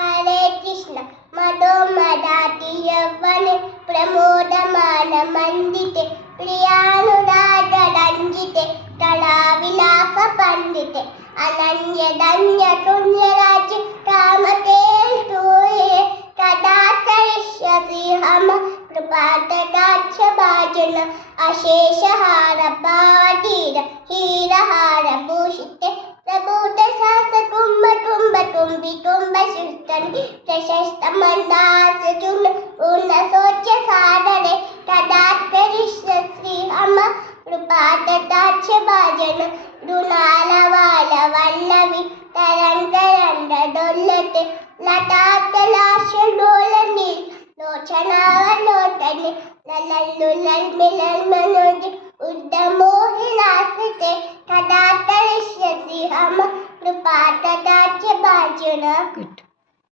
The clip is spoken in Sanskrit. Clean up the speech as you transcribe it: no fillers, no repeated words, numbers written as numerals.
हरे कृष्ण मदोमदाति यौवने प्रमोदमानमण्डिते प्रियानुरागरञ्जिते कलाविलासपण्डिते अनन्यधन्यशून्यराज्ये कामकेतुये कदा करिष्यसि हम कृपातगाच्छभाजन अशेषहारपाटीर हीरहारभूषिते प्रभूतशासकुम्भकुम्भकुम्भिकुम्भसुस्तनि प्रशस्तमन्दासचूर्ण पूर्णशोच्यसागरे कदा करिष्यसि हम कृपातगाच्छभाजन मृणालवालवल्लवी तरङ्गरङ्गडोलते लतातलाशडोलनि लोचनावलोकने ललल्लुलल्मिलल्मनोजि उद्धमोहिलास्मिते कदा करिष्यसि हम कृपातगाच्छभाजन.